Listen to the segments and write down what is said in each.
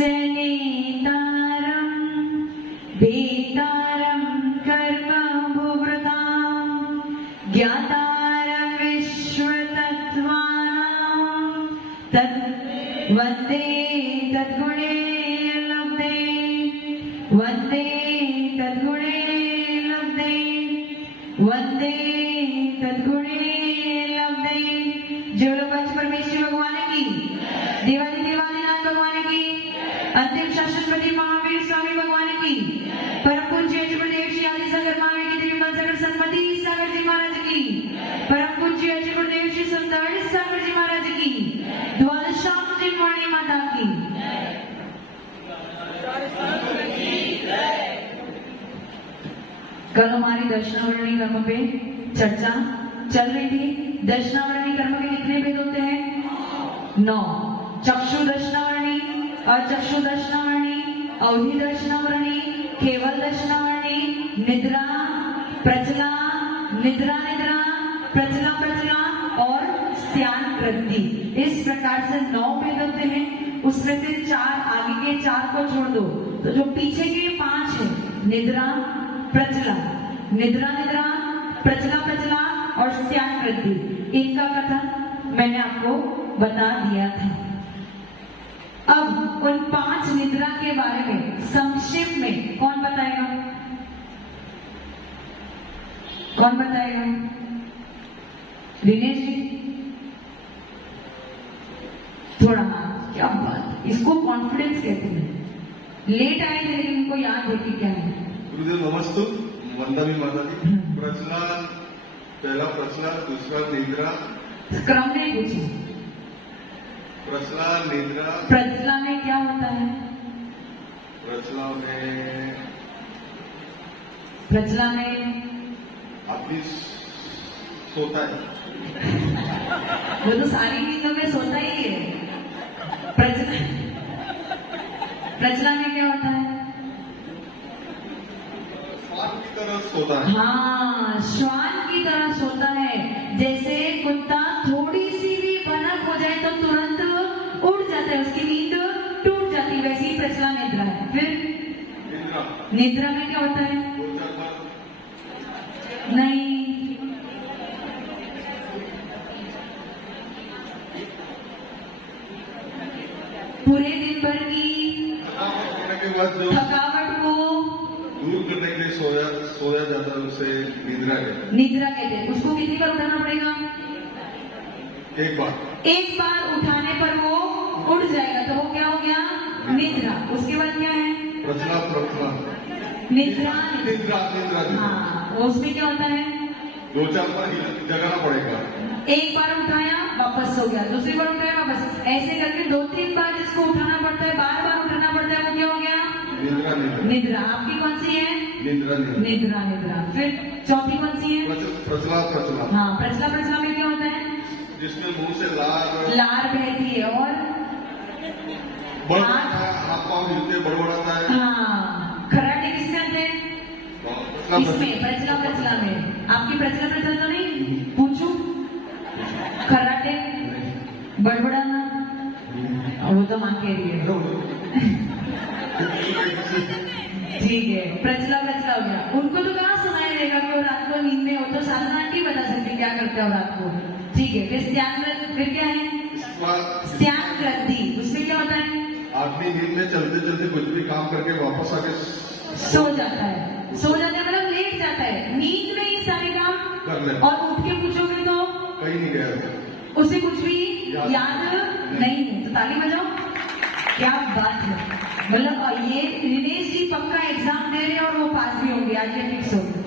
नेतारं भेतारं कर्म भुवृतां ज्ञातारं विश्वतत्त्वानां वन्दे तद्गुणे लब्धे वन्दे तद्गुणे लब्धे वन्दे तद्गुणे लब्धे। जो लोग पंच परमेश्वरी भगवान की दिवाली नाथ भगवान की अंतिम शासनपति महावीर स्वामी भगवान की परम पूज्य गुरुदेव श्री आदि सागर महावीर की त्रिविक्रम सागर सन्मति सागर जी महाराज की परम पूज्य गुरुदेव श्री सुंदर सागर जी महाराज की द्वादशाम जी वाणी माता की। कल हमारी दर्शनावरणी कर्म पे चर्चा चल रही थी। दर्शनावरणी कर्म के कितने भेद होते हैं? 9। चक्षु दर्शनावरणी, अचक्षु दर्शनावरणी, अवधि दर्शनावरणी, केवल दर्शनावरणी, निद्रा, प्रचला, निद्रा निद्रा, प्रचला प्रचला और स्त्यान कृति। इस प्रकार से 9 भेद होते हैं। उसमें से 4 आगे के 4 को छोड़ दो तो जो पीछे के 5 है निद्रा, प्रचला, निद्रा निद्रा, प्रचला प्रचला और स्त्यान कृति, इनका कथन मैंने आपको बता दिया था। अब उन 5 निद्रा के बारे में संक्षेप में कौन बताएगा? कौन बताएगा? दिनेश जी थोड़ा हाथ, क्या बात, इसको कॉन्फिडेंस कहते हैं। लेट आए थे लेकिन इनको याद है कि क्या है। गुरुदेव नमस्ते, वंदना माता जी। प्रचला, पहला प्रचला, दूसरा निद्रा। क्रम नहीं पूछे। प्रचला, निद्रा। प्रचला में क्या होता है? प्रचला में आदमी सोता है। वो तो सारी नींदों में सोता ही है। प्रचला में क्या होता है? श्वान की तरह सोता है। हाँ, श्वान की तरह सोता है। जैसे कुत्ता थोड़ी सी भी भनक हो जाए तो तुरंत उड़ जाता है, उसकी नींद टूट जाती है, वैसी ही प्रचला निद्रा है। फिर निद्रा में क्या होता है? नहीं, पूरे दिन भर की थकावट को दूर करने के लिए सोया जाता है, उसे निद्रा कहते हैं। निद्रा कहते हैं। उसको कितनी बार उठाना पड़ेगा? एक बार उठाने पर वो उड़ जाएगा तो वो क्या हो गया? निद्रा। उसके बाद क्या है? प्रचला, निद्रा निद्रा। हाँ, उसमें क्या होता है? 2-4 बार जगाना पड़ेगा। एक बार उठाया वापस सो गया, दूसरी बार उठाया वापस, ऐसे करके 2-3 बार जिसको उठाना पड़ता है, बार बार उठाना पड़ता है, वो क्या हो गया? निद्रा। आपकी कौन सी है? निद्रा। फिर चौथी कौन सी है? प्रचला। हाँ, प्रचला में क्या होता है? जिसमें मुंह से लार बहती है और हाथ पाँव हिलते, बड़बड़ाता है। हाँ, खराटे किसमें आते हैं? इसमें प्रचला में। आपकी प्रचला तो नहीं? पूछू। खराटे, बड़बड़ाना, वो तो मां कह रही है। ठीक है, प्रचला हो गया। उनको तो कहाँ सुनाई देगा कि वो रात को नींद में हो, तो साधना आंटी बता सकती क्या करते हो रात को। ठीक है, फिर फिर क्या है? स्त्यान कृति। उसमें क्या होता है? आदमी नींद में चलते कुछ भी काम करके वापस आके सो जाता है मतलब लेट जाता है, नींद में ही सारे काम कर ले, और उठ के पूछोगे तो कहीं नहीं गया, उसे कुछ भी याद नहीं है। तो ताली बजाओ, क्या बात है। मतलब ये दिनेश जी पक्का एग्जाम दे रहे हैं और वो पास भी होंगे। आज ये फिक्स हो गया,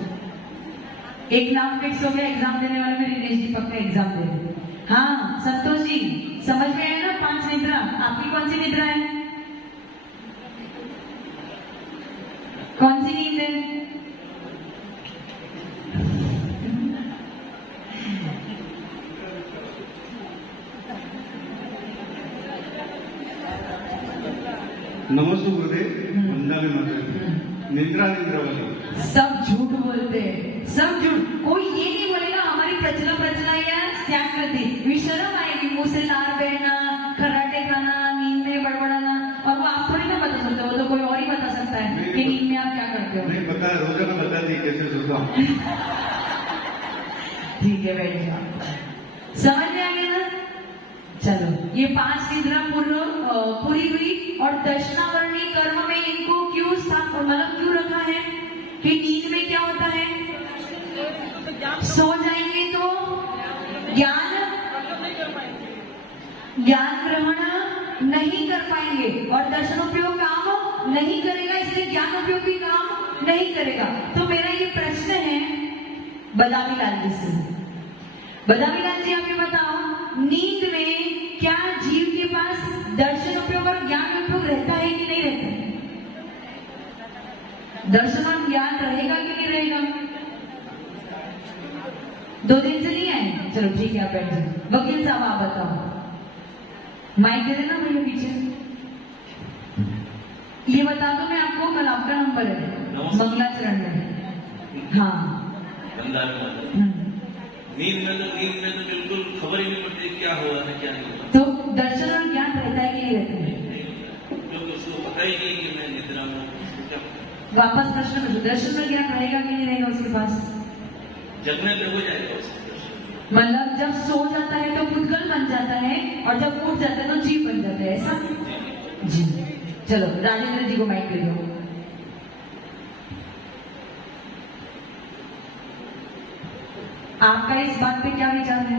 एक नाम फिक्स हो गया। एग्जाम देने वाले में दिनेश जी पक्का एग्जाम दे रहे हैं। हाँ संतोष जी, समझ में आया ना 5 निद्रा? आपकी कौन सी निद्रा है? कौन सी नींद है? नमस्ते गुरुदेव, वंदना माता जी। निद्रा वाली सब झूठ बोलते हैं, सब झूठ। कोई ये नहीं बोलेगा हमारी प्रचला या त्याग करती। शर्म आएगी, मुंह से लार बहना, खराटे खाना, नींद में बड़बड़ाना, और वो आप थोड़ी सोते हो, तो कोई और ही बता सकता है कि नींद में आप क्या करते हो। नहीं पता, रोजाना बता दी कैसे सोता हूँ। ठीक है, बैठ जाओ। समझ में आ गया ना? चलो, ये 5 निद्रा पूरी हुई। और दर्शनावरणी कर्म में इनको क्यों मतलब क्यों रखा है कि नींद में क्या होता है, सो जाएंगे तो ज्ञान ग्रहण नहीं कर पाएंगे और दर्शन उपयोग काम नहीं करेगा, इसलिए ज्ञान उपयोग भी काम नहीं करेगा। तो मेरा ये प्रश्न है बदामी लाल जी से। बदामी लाल जी, आप ये बताओ, नींद में क्या जीव के पास दर्शन उपयोग और ज्ञान उपयोग रहता है कि नहीं रहता है? दर्शन और ज्ञान रहेगा कि नहीं रहेगा? 2 दिन से नहीं आए? चलो ठीक है, आप बैठ जाओ। वकील साहब, आप बताओ। माइक दे देना भैया पीछे। ये बता दो मैं आपको, कल आपका नंबर है मंगलाचरण में। हाँ, नींद में तो बिल्कुल खबर ही नहीं पड़ती क्या हो रहा है क्या नहीं हो रहा। तो दर्शन और ज्ञान रहता है कि नहीं रहता है? क्योंकि उसको पता ही नहीं कि मैं निद्रा में हूँ, क्या पता। वापस प्रश्न पूछो, दर्शन और ज्ञान रहेगा कि नहीं रहेगा उसके पास? जगने पे हो जाएगा उसका। मतलब जब सो जाता है तो पुद्गल बन जाता है और जब उठ जाता है तो जीव बन जाता है, ऐसा? जी। चलो, राजेंद्र जी को माइक दे दो। आपका इस बात पे क्या विचार है?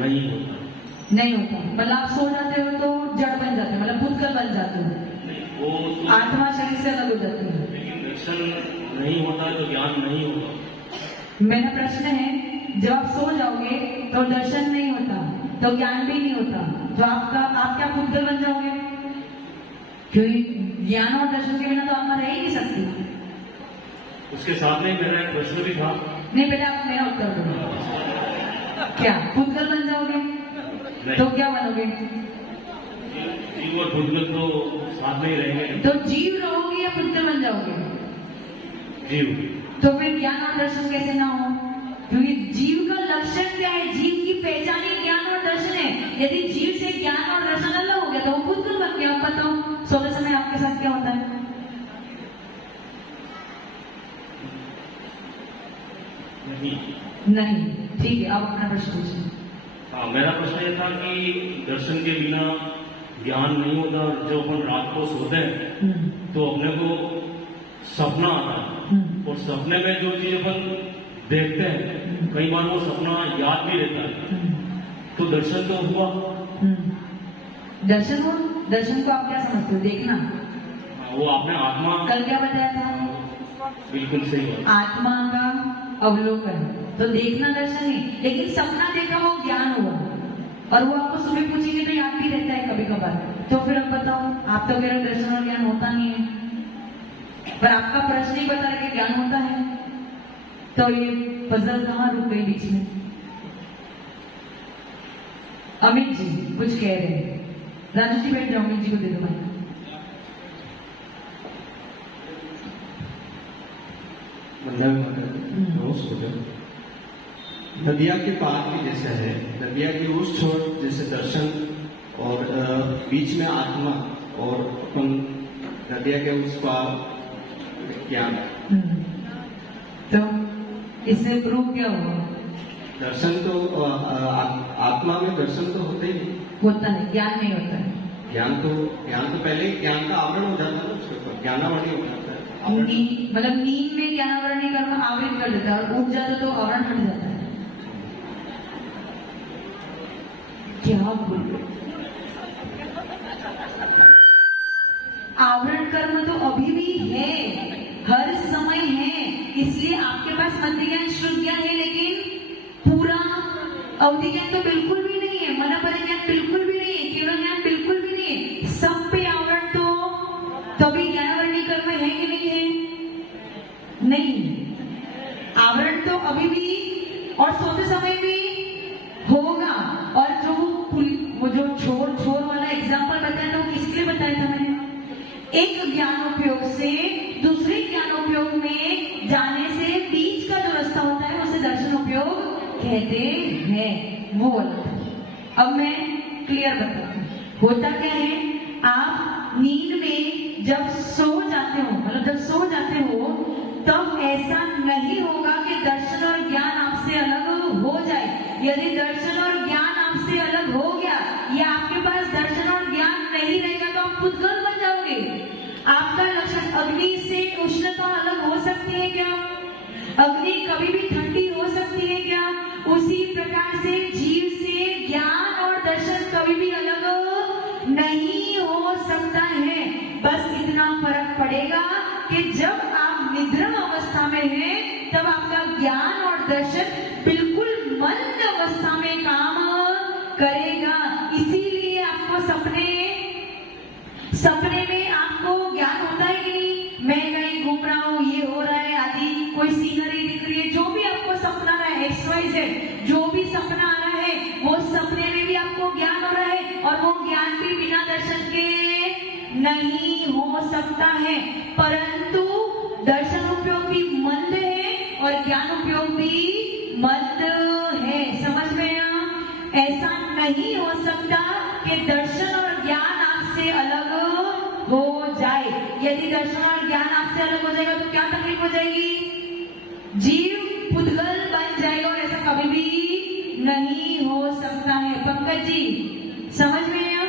नहीं होता। नहीं होता मतलब आप सो जाते हो तो जड़ बन जाते हो, मतलब पुद्गल बन जाते हो, वो तो आत्मा शरीर से अलग हो जाती है। लेकिन दर्शन नहीं होता है तो ज्ञान नहीं होगा। मेरा प्रश्न है, जब आप सो जाओगे तो दर्शन नहीं होता तो ज्ञान भी नहीं होता, तो आप क्या पुद्गल बन जाओगे? क्योंकि ज्ञान और दर्शन के बिना तो आत्मा रह ही नहीं सकती। उसके साथ में मेरा एक प्रश्न भी था। नहीं, पहले आप मेरा उत्तर दो। क्या पुद्गल बन जाओगे? तो क्या बनोगे? जीव और पुद्गल तो साथ में ही रहेंगे। तो जीव रहोगे या पुद्गल बन जाओगे? जीव। तो फिर ज्ञान और दर्शन कैसे ना हो? क्योंकि जीव का लक्षण क्या है? जीव की पहचान ही ज्ञान और दर्शन है। यदि जीव से ज्ञान और दर्शन अलग हो गया तो वो पुद्गल बन गया। आप बताओ, सोते समय आपके साथ क्या होता है? नहीं। ठीक है, आप अपना प्रश्न पूछिए। हाँ, मेरा प्रश्न ये था कि दर्शन के बिना ज्ञान नहीं होता और जब अपन रात को सोते हैं तो अपने को सपना आता है और सपने में जो चीज अपन देखते हैं कई बार वो सपना याद भी रहता है, तो दर्शन तो हुआ। दर्शन हो? दर्शन को आप क्या समझते हो? देखना। वो आपने आत्मा, कल क्या बताया था? बिल्कुल सही बात। आत्मा का अवलोकन, तो देखना दर्शन है। लेकिन सपना देखा वो ज्ञान हुआ और वो आपको सुबह पूछेंगे तो याद भी रहता है कभी कभार। तो फिर अब बताओ, आप तो कह रहे दर्शन और ज्ञान होता नहीं है, पर आपका प्रश्न ही बता रहे कि ज्ञान होता है, तो ये पजल कहाँ रुक गई बीच में? अमित जी कुछ कह रहे हैं। राजू जी बैठ जाओ, अमित जी को दे दो माइक। नदिया के पार की जैसे है, नदिया के उस छोर जैसे दर्शन और बीच में आत्मा और अपन नदिया के उस पार ज्ञान। तो इससे प्रूव क्या हुआ? दर्शन तो आत्मा में दर्शन तो होता ही नहीं, होता नहीं, ज्ञान नहीं होता है। ज्ञान तो पहले ज्ञान का आवरण हो जाता है, उसके ऊपर ज्ञानावरण हो जाता है। मतलब नींद में ज्ञानावरण कर्म आवृत कर देता है और उठ जाता तो आवरण हट जाता है। क्या बोल रहे? आवरण कर्म तो अभी भी है, हर समय है, इसलिए आपके पास मध्य ज्ञान श्रुत ज्ञान है, लेकिन पूरा अवधि ज्ञान तो बिल्कुल भी नहीं है, मनपद ज्ञान बिल्कुल भी नहीं है, केवल ज्ञान बिल्कुल भी नहीं है। सब पे आवरण तो अभी ज्ञानावरणी कर्म है कि नहीं है? नहीं, आवरण तो अभी भी और सोते समय भी होगा। और जो वो जो छोर वाला एग्जाम्पल बताया था वो किसके लिए बताया था मैंने? एक ज्ञानोपयोग से दूसरे ज्ञानोपयोग में जाने से बीच का जो रास्ता होता है उसे दर्शन उपयोग कहते हैं, वो वाला। अब मैं क्लियर बताती हूँ। होता क्या है, आप नींद जब सो जाते हो, मतलब जब सो जाते हो, तब ऐसा नहीं होगा कि दर्शन और ज्ञान आपसे अलग हो जाए। यदि दर्शन और ज्ञान आपसे अलग हो गया या आपके पास दर्शन और ज्ञान नहीं रहेगा तो आप पुद्गल बन जाओगे। आपका लक्षण, अग्नि से उष्णता अलग हो सकती है क्या? अग्नि कभी भी ठंडी हो सकती है क्या? उसी प्रकार से जीव से ज्ञान और दर्शन कभी भी अलग नहीं हो सकता है। बस इतना फर्क पड़ेगा कि जब आप निद्रा अवस्था में हैं, तब आपका ज्ञान और दर्शन बिल्कुल मंद अवस्था में काम करेगा। इसीलिए आपको सपने में आपको ज्ञान होता है कि नहीं, मैं कहीं घूम रहा हूँ, ये हो रहा है आदि, कोई सीनरी दिख रही है, जो भी आपको सपना रहा है, XYZ जो भी सपना आ रहा है, वो सपने में भी आपको ज्ञान हो रहा है। और वो ज्ञान भी बिना दर्शन के नहीं हो सकता है। परंतु दर्शन उपयोग भी मंद है और ज्ञान उपयोग भी मंद है। समझ में आया? ऐसा नहीं हो सकता कि दर्शन और ज्ञान आपसे अलग हो जाए। यदि दर्शन और ज्ञान आपसे अलग हो जाएगा तो क्या तकलीफ हो जाएगी? जीव पुद्गल बन जाएगा और ऐसा कभी भी नहीं हो सकता है। पंकज जी समझ में आया?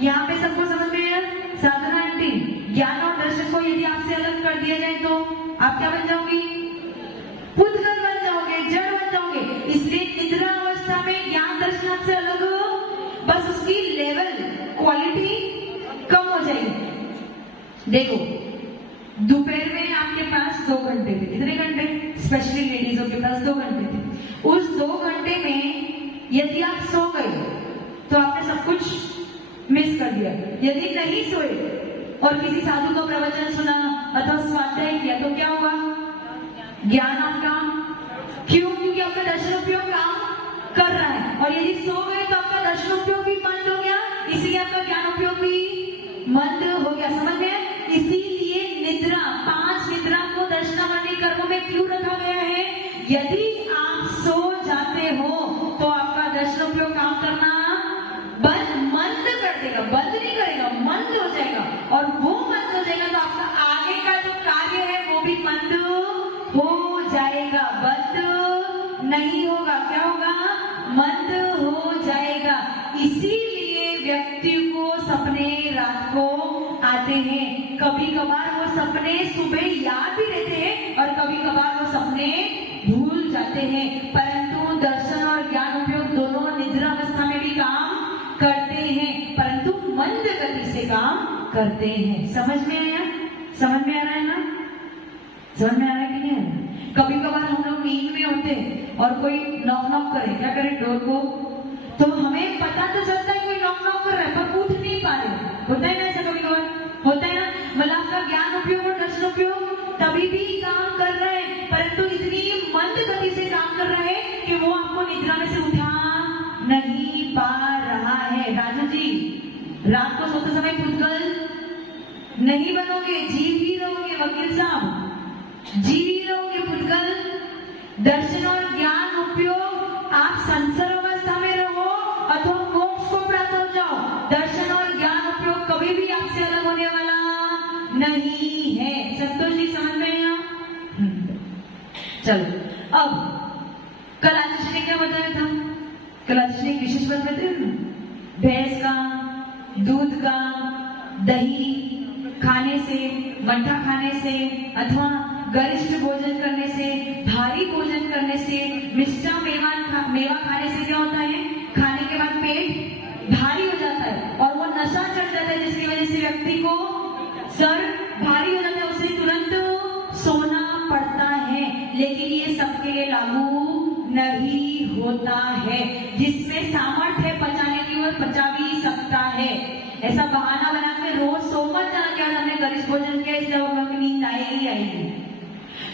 यहाँ पे सबको समझ में आया? साधना आंटी, ज्ञान और दर्शन को यदि आपसे अलग कर दिया जाए तो आप क्या बन जाओगी? पुद्गल बन जाओगे, जड़ बन जाओगे। इसलिए निद्रा अवस्था में ज्ञान दर्शन आपसे अलग हो, बस उसकी लेवल क्वालिटी कम हो जाएगी। देखो, दोपहर में आपके पास 2 घंटे थे, कितने घंटे? स्पेशली लेडीजों के पास 2 घंटे थे। उस 2 घंटे में यदि आप सो गए तो आपने सब कुछ मिस कर दिया। यदि नहीं सोए और किसी साधु का प्रवचन सुना अथवा स्वाध्याय किया तो क्या होगा? ज्ञान आपका, क्यों? क्योंकि आपका दर्शन उपयोग काम कर रहा है। और यदि सो गए तो आपका दर्शन उपयोग भी मंद हो गया, इसीलिए आपका ज्ञान उपयोग भी मंद हो गया। समझ गए? इसीलिए निद्रा, 5 निद्रा को दर्शनावरणी कर्मों में क्यों रखा गया है? यदि आप सो जाते हो तो आपका दर्शन उपयोग काम करना मंद कर देगा, बंद नहीं करेगा, मंद हो जाएगा। और वो मंद हो जाएगा तो आपका आगे का जो कार्य है वो भी मंद हो जाएगा, बंद नहीं होगा। क्या होगा? मंद हो जाएगा। इसीलिए व्यक्ति को सपने रात को आते हैं। कभी कभार वो सपने सुबह याद भी रहते हैं और कभी कभार वो सपने भूल जाते हैं। परंतु दर्शन और ज्ञान उपयोग दोनों निद्रा अवस्था में भी काम करते हैं, परंतु मंद गति से काम करते हैं। समझ में आया? समझ में आ रहा है ना? समझ में आ रहा है कि नहीं आ रहा? कभी कभार हम लोग नींद में होते हैं और कोई नॉक नॉक करे, क्या करे? डोर को, तो हमें पता तो चलता है कोई नॉक नॉक कर रहा है, पर उठ नहीं पा रहे। होता है ना ऐसा? कभी कभार होता है ना? मतलब आपका ज्ञान उपयोग और दर्शन उपयोग तभी भी काम कर रहा है, परंतु इतनी मंद गति से काम कर रहा है कि वो आपको निद्रा में से उठा नहीं पा रहा है। राजू जी, रात को सोते समय पुद्गल नहीं बनोगे, जीव ही रहोगे। वकील साहब, जीव ही रहोगे, पुद्गल। दर्शन और ज्ञान उपयोग आप संसार अवस्था में रहो अथवा मोक्ष को प्राप्त हो जाओ, दर्शन और ज्ञान उपयोग कभी भी आपसे अलग होने वाला नहीं है। संतोष जी समझ में आया? चलो, अब कल आशीष ने क्या बताया था? कल आशीष ने एक विशेष बात बताई ना, भैंस का दूध का दही खाने से, मट्ठा खाने से अथवा गरिष्ठ भोजन करने से, भारी भोजन करने से, मिष्टा मेवा खाने से क्या होता है? खाने के बाद पेट भारी हो जाता है और वो नशा चढ़ जाता है, जिसकी वजह से व्यक्ति को सर भारी हो जाता है, उसे तुरंत सोना पड़ता है। लेकिन ये सबके लिए लागू नहीं होता है। जिसमें सामर्थ्य है पचाने की वो पचा भी सकता है। ऐसा बहाना बना के रोज सो मत जाना कि हमने गरिष्ठ भोजन किया इसलिए हम लोग की नींद आएगी आएगी।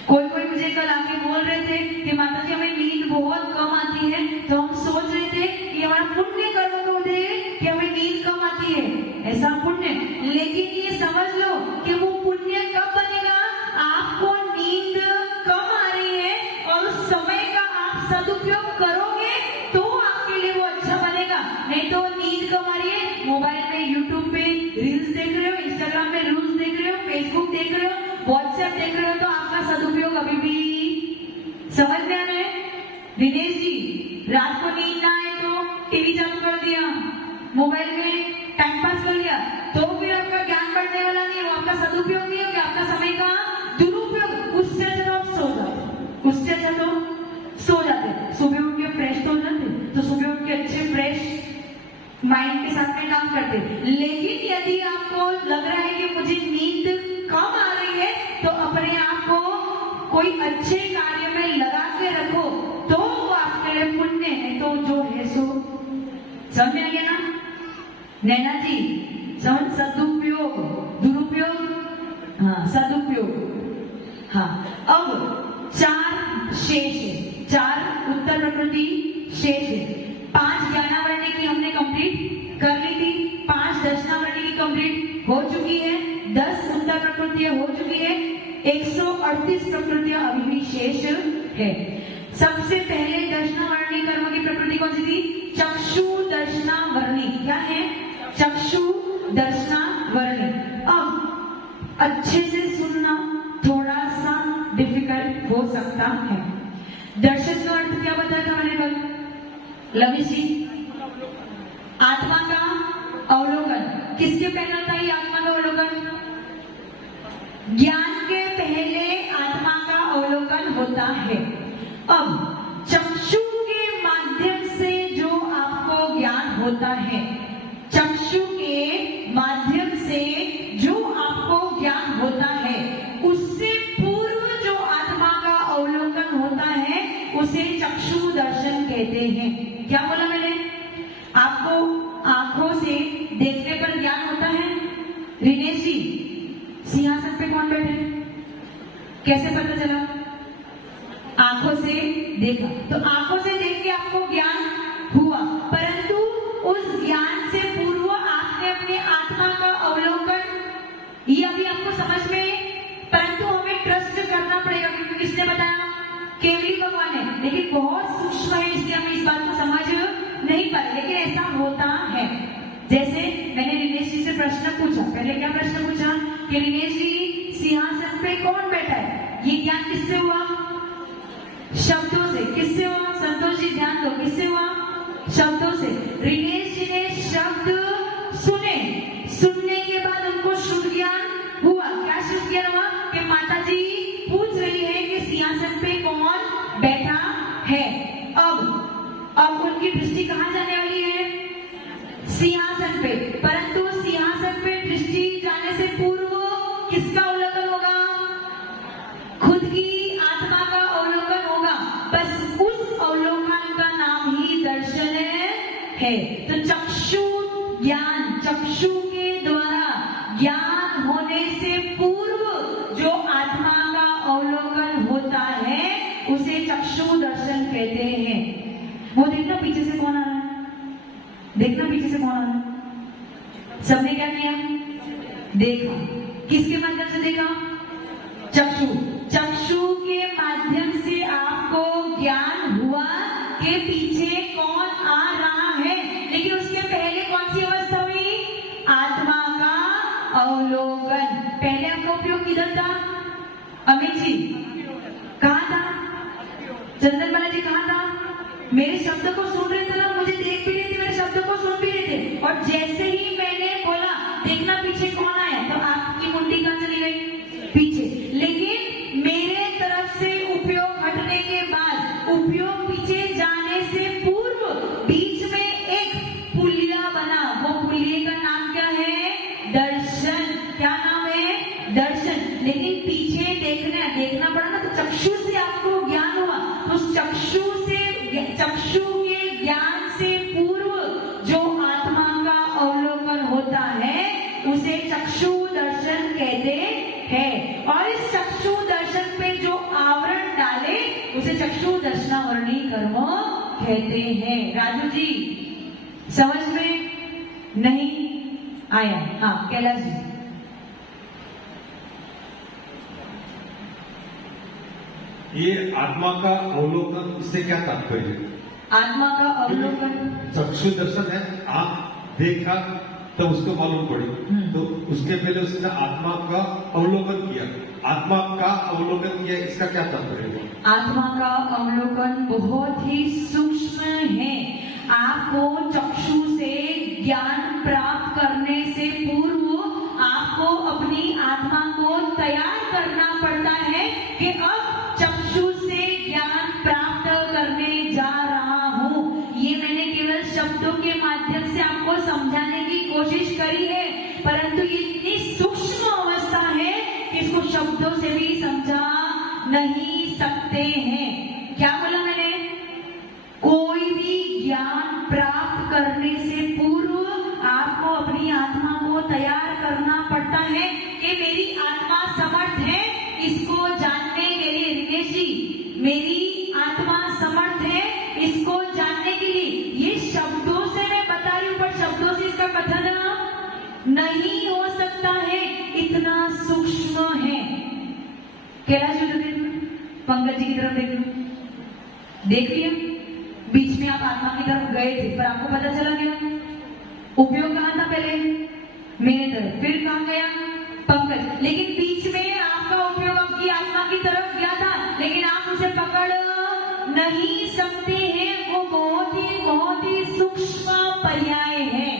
कोई मुझे कल आके बोल रहे थे कि माता जी हमें नींद बहुत कम आती है, तो हम सोच रहे थे कि हमारा पुण्य कर्म को दे कि हमें नींद कम आती है, ऐसा पुण्य। लेकिन ये समझ लो कि वो पुण्य कब बनेगा? आपको नींद कम आ रही है और उस समय का आप सदुपयोग करोगे तो आपके लिए वो अच्छा बनेगा। नहीं तो नींद कम आ रही है, मोबाइल में यूट्यूब पे रील्स देख रहे हो, इंस्टाग्राम में रील्स देख रहे हो, फेसबुक देख रहे हो, व्हाट्सएप देख रहे हो, तो आपका सदुपयोग अभी भी समझ में आ रहा है? दिनेश जी, रात को नींद ना आए तो टीवी चालू कर दिया, मोबाइल में टाइम पास कर लिया, तो फिर आपका ज्ञान बढ़ने वाला नहीं है, वो आपका सदुपयोग नहीं होगा, आपका समय का दुरुपयोग। उससे अच्छा आप सो जाते, उससे अच्छा तो सो जाते, सुबह उठ के फ्रेश तो हो जाते, तो सुबह उठ के अच्छे फ्रेश माइंड के साथ में काम करते। लेकिन यदि आपको लग रहा है कि मुझे नींद कम आ रही है, तो अपने आप को कोई अच्छे कार्य में लगा के रखो, तो वो आपके लिए पुण्य है, तो जो है सो समझ में आ गया ना? नैना जी समझ, सदुपयोग, दुरुपयोग, हाँ सदुपयोग। हाँ, अब 4 शेष है, 4 उत्तर प्रकृति शेष है। 5 ज्ञानावरणी की हमने कंप्लीट कर ली थी, 5 दर्शनावरणी की कंप्लीट हो चुकी है, 10 उत्तर प्रकृतियां हो चुकी है, 138 प्रकृतियां अभी भी शेष है। सबसे पहले दर्शनावरणी कर्म की प्रकृति कौन सी थी? चक्षु दर्शनावरणी। क्या है? चक्षु दर्शनावरणी। अब अच्छे से सुनना थोड़ा सा डिफिकल्ट हो सकता है। दर्शन का अर्थ क्या बताया था मैंने कल? लवी जी, आत्मा का अवलोकन। किसके पहले होता है आत्मा का अवलोकन? ज्ञान के पहले आत्मा का अवलोकन होता है। अब चक्षु के माध्यम से जो आपको ज्ञान होता है, चक्षु के माध्यम से जो आपको ज्ञान होता है, उससे पूर्व जो आत्मा का अवलोकन होता है, उसे चक्षु दर्शन कहते हैं। क्या बोला मैंने? आपको आंखों से देखने पर ज्ञान होता है। रिनेश जी, सिंहासन पे कौन बैठे? कैसे पता चला? आंखों से देखा, तो आंखों से देख के आपको ज्ञान हुआ, परंतु उस ज्ञान से पूर्व आपने अपने आत्मा का अवलोकन, ये अभी आपको समझ में, परंतु हमें ट्रस्ट करना पड़ेगा, क्योंकि किसने बताया? केवली भगवान है, लेकिन बहुत सूक्ष्म है, इसलिए हम इस बात को समझ नहीं पाए, लेकिन ऐसा होता है। जैसे मैंने रिनेश जी से प्रश्न पूछा, पहले क्या प्रश्न पूछा कि रिनेश जी, सिंहासन पे कौन बैठा है? ये ज्ञान किससे हुआ? शब्दों से। किससे हुआ? संतोष जी ध्यान दो, किससे हुआ? शब्दों से। रिनेश जी ने शब्द सुने, सुनने के बाद उनको शुद्ध ज्ञान हुआ। क्या शुद्ध ज्ञान हुआ? कि माता जी पूछ रही है कि सिंहासन पे कौन बैठा है। अब उनकी दृष्टि कहाँ जाने वाली है? सिंहासन पे। परंतु सिंहासन पे दृष्टि जाने से पूर्व किसका अवलोकन होगा? खुद की आत्मा का अवलोकन होगा। बस उस अवलोकन का नाम ही दर्शन है। तो चक्षु ज्ञान, चक्षु के द्वारा ज्ञान होने से पूर्व जो आत्मा का अवलोकन होता है, उसे चक्षु दर्शन कहते हैं। वो देखना पीछे से कौन आ रहा है, देखना पीछे से कौन आ रहा है। सबने क्या किया? देखा। किसके माध्यम से देखा? चक्षु। चक्षु के माध्यम से आपको ज्ञान हुआ कि पीछे कौन आ रहा है, लेकिन उसके पहले कौन सी अवस्था हुई? आत्मा का अवलोकन। पहले आपका उपयोग किधर था? अमित जी कहा था? चंदन बाला जी कहा था? मेरे शब्द को सुन रहे थे ना, मुझे देख भी रहे थे, मेरे शब्द को सुन भी रहे थे, और जैसे ही मैंने बोला देखना पीछे कौन आया, तो आपकी मुंडी कहां चली गई? पीछे। लेकिन मेरे तरफ से उपयोग हटने के बाद, उपयोग पीछे जाने से पूर्व बीच में एक पुलिया बना। वो पुलिये का नाम क्या है? दर्शन। क्या नाम है? दर्शन। लेकिन पीछे देखना पड़ा ना, तो चक्षु से आपको ज्ञान हुआ। तो चक्षु के ज्ञान से पूर्व जो आत्मा का अवलोकन होता है, उसे चक्षु दर्शन कहते हैं। और इस चक्षु दर्शन पे जो आवरण डाले, उसे चक्षु दर्शनावरणी कर्म कहते हैं। राजू जी समझ में नहीं आया? हाँ कैलाश जी। ये आत्मा का अवलोकन, इससे क्या तात्पर्य? आत्मा का अवलोकन, चक्षु दर्शन है, आंख देखा, तो उसको मालूम पड़ी। तो उसके पहले उसने आत्मा का अवलोकन किया। आत्मा का अवलोकन किया, इसका क्या तात्पर्य है? आत्मा का अवलोकन बहुत ही सूक्ष्म है। आपको चक्षु से ज्ञान प्राप्त करने से पूर्व आपको अपनी आत्मा को तैयार करना पड़ता है कि अब चक्षु से ज्ञान प्राप्त करने जा रहा हूँ। ये मैंने केवल शब्दों के माध्यम से आपको समझाने की कोशिश करी है, परंतु ये इतनी सूक्ष्म अवस्था है कि इसको शब्दों से भी समझा नहीं सकते हैं। क्या बोला मैंने? कोई भी ज्ञान प्राप्त करने से पूर्व आपको अपनी आत्मा को तैयार करना पड़ता है कि मेरी आत्मा समर्थ है इसको जानने के लिए। रिनेश जी, मेरी आत्मा समर्थ है इसको जानने के लिए। ये शब्दों से मैं बता रही हूँ, पर शब्दों से इसका कथन नहीं हो सकता है, इतना सूक्ष्म है। कैलाश जी देख लो, पंकज जी की तरफ देख लो, देख लिया। बीच में आप आत्मा की तरफ गए थे पर आपको पता चला गया उपयोग कहाँ था? पहले मेरे तरफ, फिर कहाँ गया? पंकज। लेकिन बीच में आपका उपयोग आपकी आत्मा की तरफ गया था, लेकिन आप उसे पकड़ नहीं सकते हैं। वो बहुत ही सूक्ष्म पर्याय है।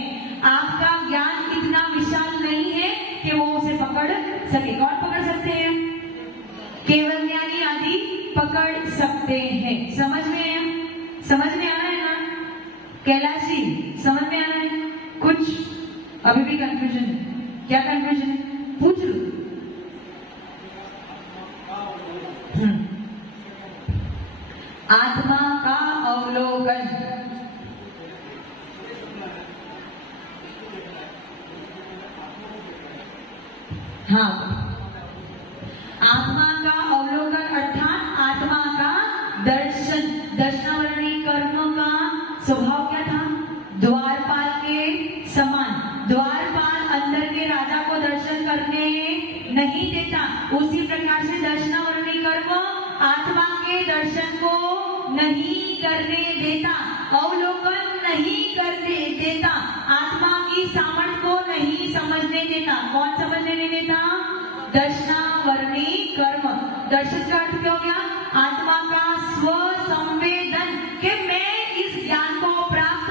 आपका ज्ञान इतना विशाल नहीं है कि वो उसे पकड़ सके। कौन पकड़ सकते हैं? केवल ज्ञानी आदि पकड़ सकते हैं। समझ में है? समझ में आ रहा है ना? कैलाश जी, समझ में आ रहा है? कुछ अभी भी कंफ्यूजन है? क्या कंफ्यूजन है? पूछ लो। आत्मा का अवलोकन। हाँ, आत्मा का अवलोकन अर्थात आत्मा का दर्शन। दर्शनावरणी कर्म का स्वभाव क्या था? द्वारपाल के समान। द्वारपाल अंदर के राजा को दर्शन करने नहीं देता, उसी प्रकार से दर्शनावरणी कर्म आत्मा के दर्शन को नहीं करने देता, अवलोकन नहीं करने देता, आत्मा की सामर्थ्य को नहीं समझने देता। कौन समझने नहीं देता? दर्शनावरणी कर्म। दर्शन का अर्थ क्या हो गया? आत्मा का स्व संवेदन कि मैं इस ज्ञान को प्राप्त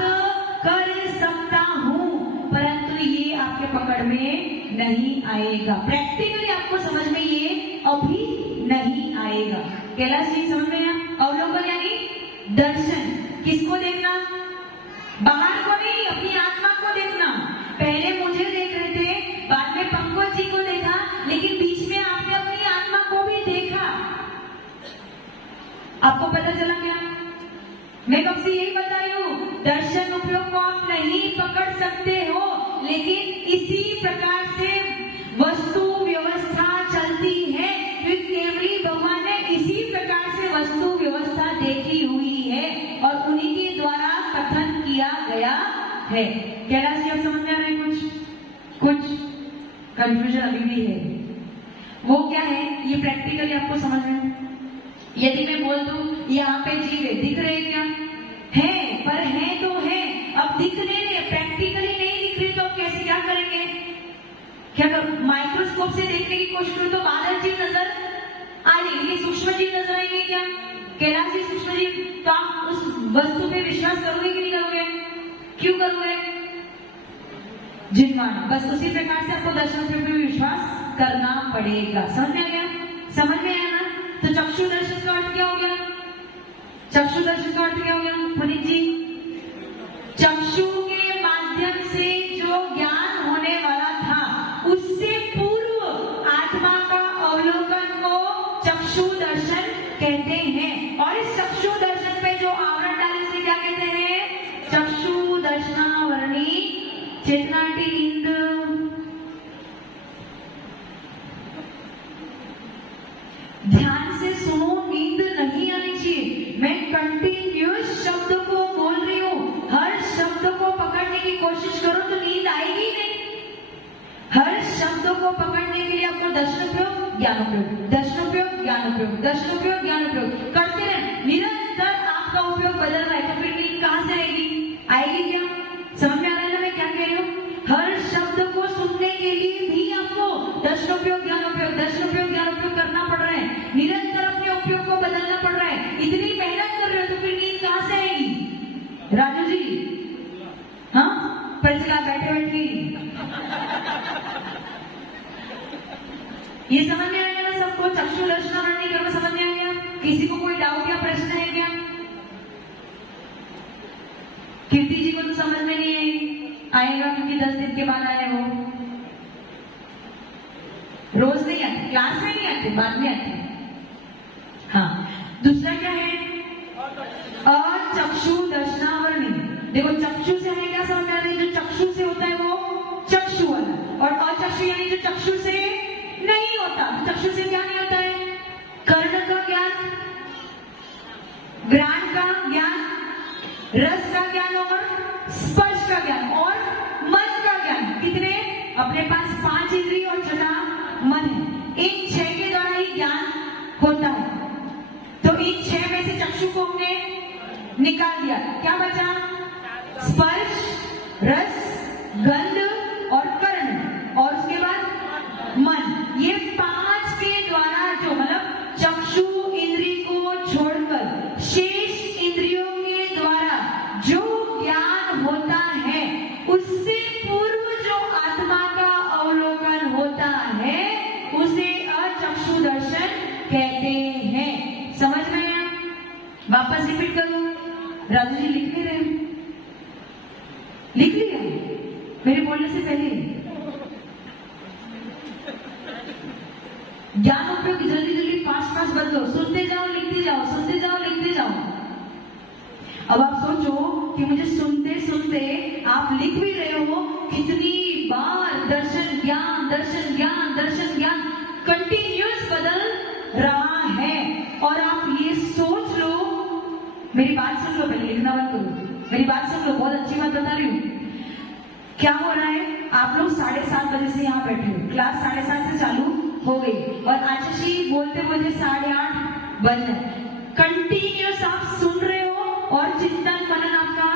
कर सकता हूँ, परंतु ये आपके पकड़ में नहीं आएगा। प्रैक्टिकली आपको समझ में ये अभी नहीं आएगा। कैलाश जी, समझ में आया? अवलोकन यानी दर्शन। किसको देखना? बाहर को नहीं, अपनी आत्मा को देखना। पहले मुझे देख रहे थे, बाद में पंकज जी को देखा, लेकिन बीच में आपने अपनी आत्मा को भी देखा। आपको पता चला क्या? मैं कब से यही बता रही हूँ, दर्शन उपयोग को आप नहीं पकड़ सकते हो, लेकिन इसी प्रकार से वस्तु व्यवस्था चलती है, क्योंकि केवली भगवान ने इसी प्रकार से वस्तु व्यवस्था देखी हुई है और उन्हीं के द्वारा कथन किया गया है। कैलाश जी, आप समझ में आ रहे हैं? कुछ कंफ्यूजन अभी भी है। वो क्या है, ये प्रैक्टिकली आपको समझ में? यदि मैं बोल दूं यहाँ पे जीव है, दिख रहे क्या? है, पर है तो है, अब दिख नहीं रहे, प्रैक्टिकली नहीं दिख रहे, तो कैसे क्या करेंगे? क्या करो? माइक्रोस्कोप से देखने की कोशिश करो तो बाहर जीव नजर आ जाएगी, सूक्ष्म जीव नजर आएंगे क्या? कैलाश जी, सूक्ष्म जीव, तो आप उस वस्तु पे विश्वास करोगे कि नहीं करोगे? क्यों करोगे? जिनवान। बस उसी प्रकार से आपको दर्शन पे भी विश्वास करना पड़ेगा। समझ में आ गया? समझ में आया ना? तो चक्षु दर्शन का अर्थ क्या हो गया? चक्षु दर्शन का अर्थ क्या हो गया पुनीत जी? चक्षु के माध्यम से जो ज्ञान होने वाला था, उससे पूर्व आत्मा का अवलोकन को चक्षु दर्शन कहते हैं। और इस चक्षु दर्शन पे जो आवरण डाले से क्या कहते हैं? चक्षु दर्शनावरणी चेतनाटी नींद। ध्यान से सुनो, नींद नहीं आनी चाहिए। मैं कंटिन्यूअस शब्द को बोल रही हूँ, हर शब्द को पकड़ने की कोशिश करो तो नींद आएगी नहीं। हर शब्द को पकड़ने के लिए आपको दर्शनोपयोग ज्ञानोपयोग, दर्शनोपयोग ज्ञानोपयोग, दर्शनोपयोग ज्ञानोपयोग करते रहे। निरंतर आपका उपयोग बदल रहा है तो फिर नींद कहाँ से आएगी? आएगी क्या? समझ में आ रहा है ना मैं क्या कह रही हूँ? हर ये समझ में आ गया ना सबको? चक्षु दर्शनावरणी कर्म समझ में आ गया? किसी को कोई डाउट या प्रश्न है क्या? कीर्ति जी को तो समझ में नहीं आएगा क्योंकि 10 दिन के बाद आए हो। रोज नहीं आते, क्लास में नहीं आते, बाद में आते। हाँ, दूसरा क्या है? अचक्षु दर्शनावरणी। देखो चक्षु से हमें क्या समझ में आता है? जो चक्षु से होता है वो चक्षु वाला, और अचक्षु यानी जो चक्षु से नहीं होता। चक्षु से क्या नहीं होता है? कर्ण का ज्ञान, घ्राण का ज्ञान, रस का ज्ञान और स्पर्श का ज्ञान और मन का ज्ञान। कितने? अपने पास 5 इंद्रिय और छठा मन है। इन 6 के द्वारा ही ज्ञान होता है। तो इन 6 में से चक्षु को हमने निकाल दिया, क्या बचा? स्पर्श, रस, गंध और कर्ण, और उसके बाद मन। ये 5 के द्वारा जो, मतलब चक्षु इंद्रिय को छोड़कर शेष इंद्रियों के द्वारा जो ज्ञान होता है, उससे पूर्व जो आत्मा का अवलोकन होता है उसे अचक्षु दर्शन कहते हैं। समझ में आया? वापस रिपीट करूं? राजू जी लिख नहीं रहे? लिख लिया मेरे बोलने से पहले? ज्ञान उपयोग जल्दी जल्दी फास्ट फास्ट बदलो। सुनते जाओ, लिखते जाओ, सुनते जाओ, लिखते जाओ। अब आप सोचो कि मुझे सुनते सुनते आप लिख भी रहे हो, कितनी बार दर्शन ज्ञान, दर्शन ज्ञान, दर्शन ज्ञान कंटिन्यूस बदल रहा है। और आप ये सोच लो, मेरी बात सुन लो, पहले लिखना बंद करो, मेरी बात सुन लो, बहुत अच्छी बात बता रही हूँ। क्या हो रहा है? आप लोग 7:30 बजे से यहाँ बैठे हो, क्लास 7:30 से चालू हो गई, और आचाशी बोलते बोलते 8:30 बज रहे। कंटिन्यूस आप सुन रहे हो और चिंतन मनन आपका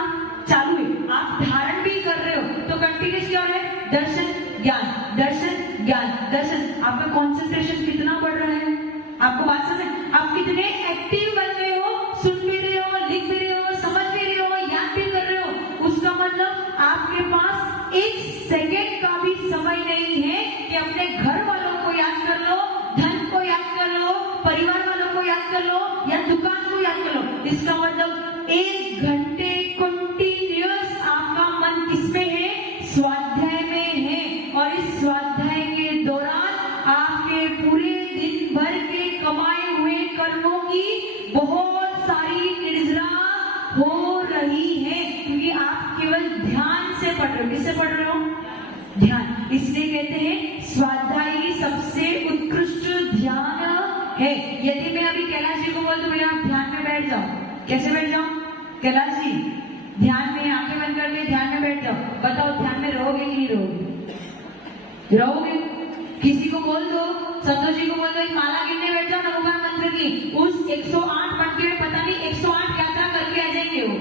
चालू है, आप धारण भी कर रहे हो। तो कंटिन्यूस क्या हो रहा है? दर्शन ज्ञान, दर्शन ज्ञान, दर्शन। आपका कॉन्सेंट्रेशन कितना बढ़ रहा है? आपको बात समझ? आप कितने एक्टिव बन रहे हो, सुन भी रहे हो, लिख भी रहे हो, समझ भी रहे हो, याद भी कर रहे हो। उसका मतलब आपके पास 1 सेकेंड का भी समय नहीं है कि अपने घर वालों को याद कर लो, धन को याद कर लो, परिवार वालों को याद कर लो, या दुकान को याद कर लो। इसका मतलब 1 घंटे कंटिन्यूअस आपका मन किसमें है? स्वाध्याय में है। और इस स्वाध्याय के दौरान आपके पूरे दिन भर के कमाए हुए कर्मों की बहुत सारी निर्जरा हो रही है, क्योंकि आप केवल ध्यान से पढ़ रहे हो। किससे पढ़ रहे हो? ध्यान। इसलिए कहते हैं स्वाध्याय ही सबसे उत्कृष्ट ध्यान है। यदि मैं अभी कैलाश जी को बोल दूं भैया आप ध्यान में बैठ जाओ, कैसे बैठ जाओ? कैलाश जी ध्यान में आंखें बंद करके ध्यान में बैठ जाओ, बताओ ध्यान में रहोगे कि नहीं रहोगे? रहोगे। किसी को बोल दो, संतोष जी को बोल दो एक माला गिनने बैठ जाओ नमोकार मंत्र की, उस 108 मंत्र में पता नहीं 108 यात्रा करके आ जाएंगे वो।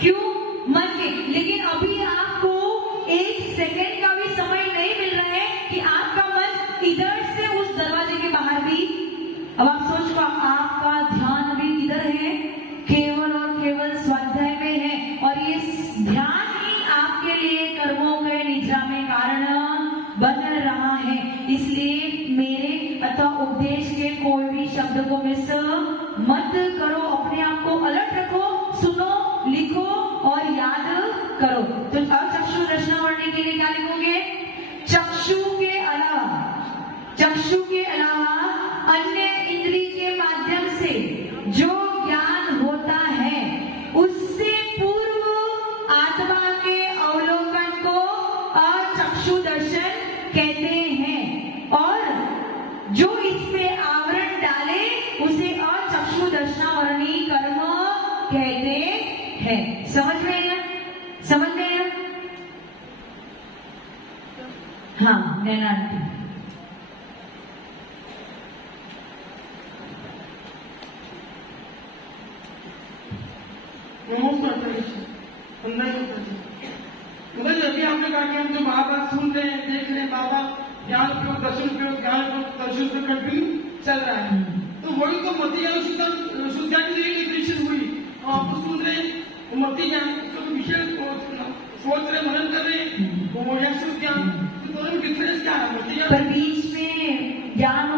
क्यों? मन के। लेकिन अभी आपको 1 सेकेंड का भी समय नहीं मिल रहा है कि आपका मन इधर से उस दरवाजे के बाहर भी। अब आप सोच पा, आपका ध्यान अभी किधर है? केवल और केवल स्वाध्याय में है। और ये ध्यान ही आपके लिए कर्मों के निद्रा में कारण बन रहा है। इसलिए मेरे अथवा उपदेश के कोई भी शब्द को मिस मत करो, अपने आप को अलर्ट रखो, सुनो, लिखो और याद करो। तो अब चक्षु दर्शनावरणी के लिए क्या लिखोगे? चक्षु के अलावा अन्य इंद्रिय के माध्यम से जो ज्ञान होता है उससे पूर्व आत्मा के अवलोकन को अचक्षु दर्शन कहते हैं, और जो इसमें आवरण डाले उसे अचक्षु दर्शनावरणी कर्म कहते हैं। समझ में आया? समझ में आया? हाँ नैना आंटी। मतलब अभी आपने कहा कि हम जो बार बार सुन रहे हैं, देख रहे हैं, बाबा ज्ञान उपयोग, दर्शन उपयोग, ज्ञान उपयोग, दर्शन उपयोग कंटिन्यू चल रहा है। तो वही तो मति ज्ञान शुद्ध की डेफिनेशन हुई। आप तो सुन रहे हैं मति ज्ञान, उसका विषय सोच रहे, मनन कर रहे हैं, वो हो गया शुद्ध ज्ञान। तो दोनों में डिफरेंस क्या है? मति ज्ञान पर बीच में ज्ञान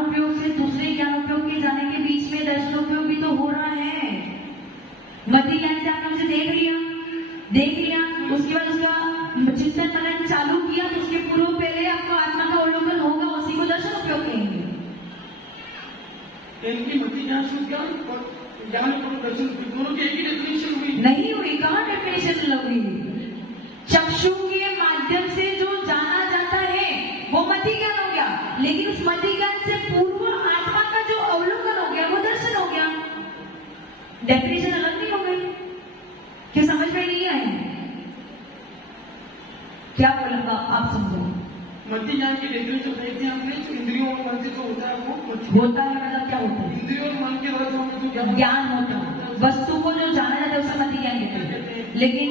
मति ज्ञान से आपने उसे देख लिया, उसके बाद उसका चिंतन मनन चालू किया, तो उसके पूर्व पहले आपको आत्मा का अवलोकन होगा, उसी को दर्शन उपयोग कहेंगे। इनकी मति ज्ञान शुद्ध ज्ञान और ज्ञान और दर्शन दोनों की एक ही डेफिनेशन हुई नहीं हुई, कहाँ डेफिनेशन लगी? चक्षु के माध्यम से जो जाना जाता है वो मति ज्ञान हो गया, लेकिन उस मति ज्ञान से पूर्व आत्मा का जो अवलोकन हो गया वो दर्शन हो गया। डेफिनेशन अलग नहीं हो गई? क्या समझ में नहीं आए? क्या बोला आप समझो? मति ज्ञान की डेफिनेशन देखते हैं आपने, जो इंद्रियों और मन से जो होता है वो मति होता है मतलब क्या होता है? इंद्रियों और मन के द्वारा जो हमें जो ज्ञान होता है, वस्तु को जो जाना जाता है उसे मति ज्ञान कहते हैं, लेकिन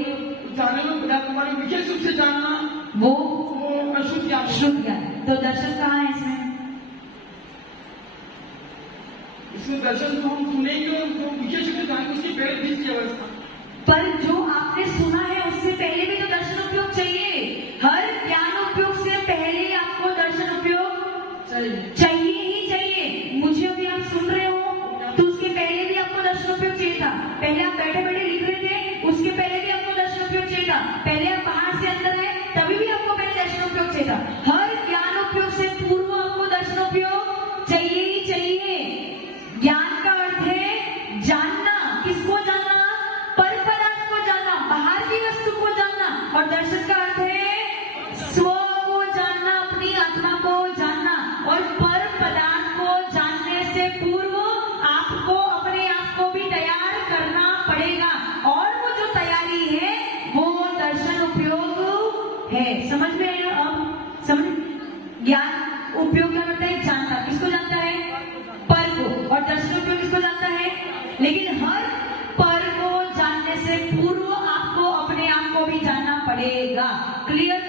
जाने में पदार्थ हमारे विशेष रूप से जानना वो अशुद्ध ज्ञान होता है। शुद्ध ज्ञान। तो दर्शन कहाँ है इसमें? इसमें दर्शन जो हम सुनेंगे और जो विशेष रूप से जानेंगे उसकी पहले बीच की अवस्था। पर जो आपने सुना है उससे पहले भी तो दर्शन उपयोग चाहिए। हर ज्ञान उपयोग से पहले आपको दर्शन उपयोग चाहिए ही चाहिए। मुझे अभी आप सुन रहे हो तो उसके पहले भी आपको दर्शन उपयोग चाहिए था। पहले आप बैठे बैठे लिख रहे थे, उसके पहले भी आपको दर्शन उपयोग चाहिए था। पहले आप बाहर से अंदर है तभी भी आपको पहले दर्शन उपयोग चाहिए था। हर ज्ञान उपयोग से पूर्व आपको दर्शन उपयोग चाहिए ही चाहिए। ज्ञान का अर्थ है जानना। किसको जानना? पर पदार्थ को जानना, बाहर की वस्तु को जानना। और दर्शन का अर्थ है स्व को जानना, अपनी आत्मा को जानना। और पर पदार्थ को जानने से पूर्व आपको अपने आप को भी तैयार करना पड़ेगा, और वो जो तैयारी है वो दर्शन उपयोग है। समझ में आया? अब समझ। ज्ञान उपयोग क्या करता है? जानता। किसको जानता है? पर को। और दर्शन उपयोग किसको जानता है? लेकिन हर पर को जानने से पूर्व आपको अपने आप को भी जानना पड़ेगा। क्लियर?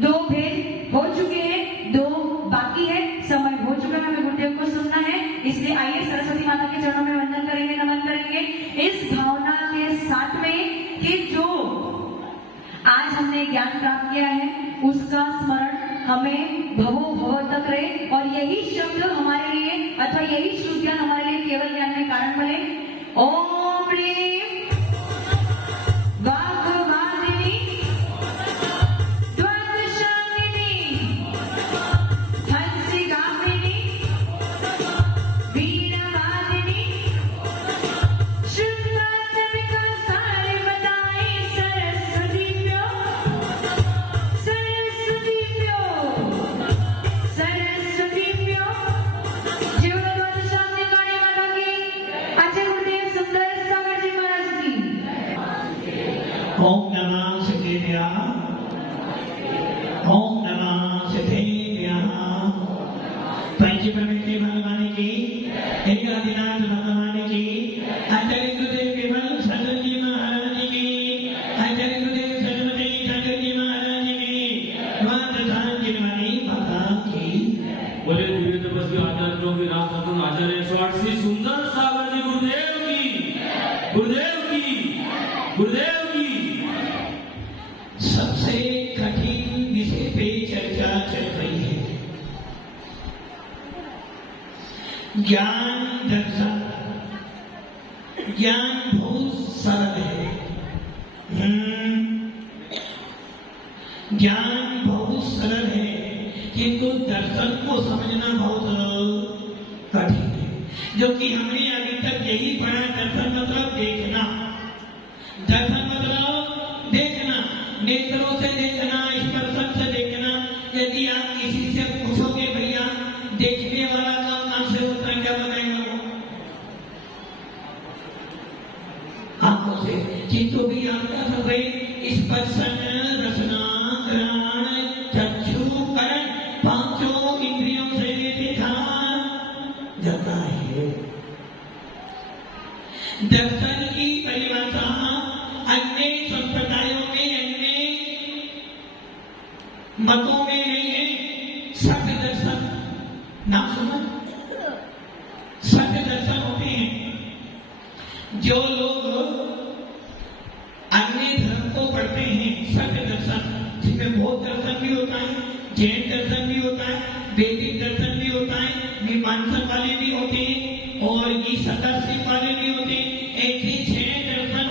दो भेद हो चुके हैं, दो बाकी है। समय हो चुका है, हमें गुरुदेव को सुनना है। इसलिए आइए सरस्वती माता के चरणों में वंदन करेंगे, नमन करेंगे, इस भावना के साथ में कि जो आज हमने ज्ञान प्राप्त किया है उसका स्मरण हमें भवो भव तक रहे, और यही शब्द हमारे लिए अथवा यही शुद्ध ज्ञान हमारे लिए केवल ज्ञान में कारण बने। ओम ह्रीं वाग्वादिनी द्वादशांगिनी हंसिकामिनी वीणवादिनी शुद्धात्मिका सारिवदायी सरस्वतीभ्यो सरस्वतीभ्यो सरस्वतीभ्यो। जीवन द्वादशांगिनी काली माता की, आचार्य गुरुदेव सुंदर सागर जी महाराज की। ओम नमः शिवेभ्यः, ओम नमः शिवेभ्यः। पंच प्रकृति भगवान की, एक आदिनाथ भगवान की, आचार्य गुरुदेव केवल सागर जी महाराज की, आचार्य गुरुदेव सरस्वती सागर जी महाराज की, द्वादशांगिनी वाली माता की। बोले दिव्य तपस्वी आचार्यों की राजरत्न आचार्य 108 सुंदर सागर जी गुरुदेव की, गुरुदेव की, गुरुदेव की। सबसे कठिन विषय पे चर्चा चल रही है, ज्ञान दर्शन। ज्ञान बहुत सरल है, ज्ञान बहुत सरल है, किंतु दर्शन को समझना बहुत कठिन है। जो कि हमने अभी तक यही पढ़ा, दर्शन मतलब देखना, दर्शन मतलब देखना, नेत्रों से देखना, स्पर्शन से देखना। यदि आप किसी से पूछोगे भैया देखने वाला काम कहाँ से होता है, क्या बताएगा वो? आंखों से। किंतु भी आपका सब स्पर्शन, रसना, घ्राण, चक्षु, करण, पांचों इंद्रियों से देखा जाता है। दर्शन की परिभाषा अन्य संप्रदायों में, अन्य मतों में नहीं है। सत्य दर्शन नाम सुना? सत्य दर्शन होते हैं जो लोग अन्य धर्म को पढ़ते हैं। सत्य दर्शन जिसमें बौद्ध दर्शन भी होता है, जैन दर्शन भी होता है, वैदिक दर्शन भी होता है, मीमांसा वाले भी होते हैं और ये सदाशिव वाले भी होते हैं। ऐसे 6 दर्शन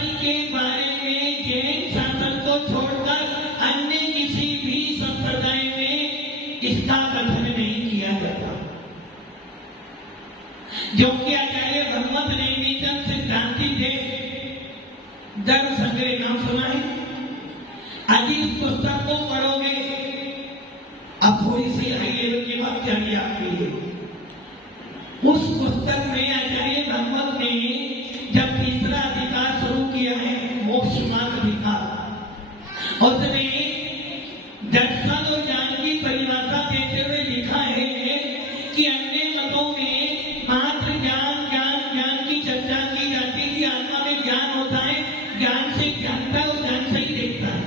दर्शन के बारे में जैन शासन को छोड़कर अन्य किसी भी संप्रदाय में इसका कथन नहीं किया जाता। जो कि आचार्य भगवत नेमिचंद सिद्धांति थे, धर्म संग्रह नाम सुना है? आज इस पुस्तक को पढ़ोगे, अब थोड़ी सी हाई लेवल की बात जानिए आपके लिए। उस पुस्तक में आचार्य भगवत ने जब तीसरा अधिकार शुरू किया है, मोक्ष मार्ग अधिकार, उसमें दर्शन और ज्ञान की परिभाषा देते हुए लिखा है कि अन्य मतों में मात्र ज्ञान ज्ञान ज्ञान की चर्चा की जाती है कि आत्मा में ज्ञान होता है, ज्ञान से जानता है और ज्ञान से ही देखता है।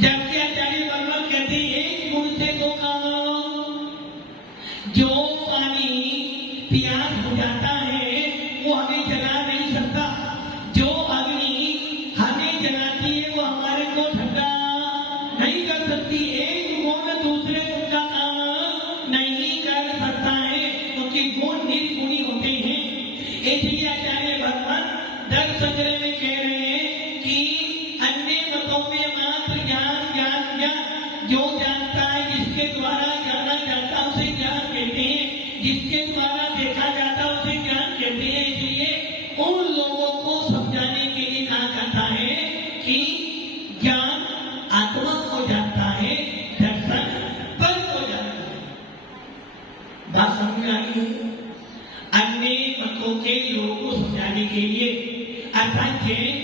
जबकि आचार्य भगवत कहते हैं गुण से दो काम, जो पानी प्यास बुझाता है वो हमें जला नहीं सकता, जो अग्नि हमें जलाती है वो हमारे को ठंडा नहीं कर सकती। एक गुण दूसरे गुण का काम नहीं कर सकता है, क्योंकि गुण निर्गुणी होते हैं। इसलिए आचार्य भगवान धर्म संग्रह में कह रहे हैं कि अन्य मतों में मात्र ज्ञान ज्ञान ज्ञान, जो जानता है, जिसके द्वारा जाना जाता उसे ज्ञान कहते हैं, जिसके द्वारा देखा जाता उसे ज्ञान कहते हैं। इसलिए उन लोगों को समझाने के लिए कहा जाता है कि ज्ञान आत्मा को जानता है, दर्शन पर को जानता है। बात समझ में आई है? अन्य मतों के लोगों को समझाने के लिए अर्थात जैन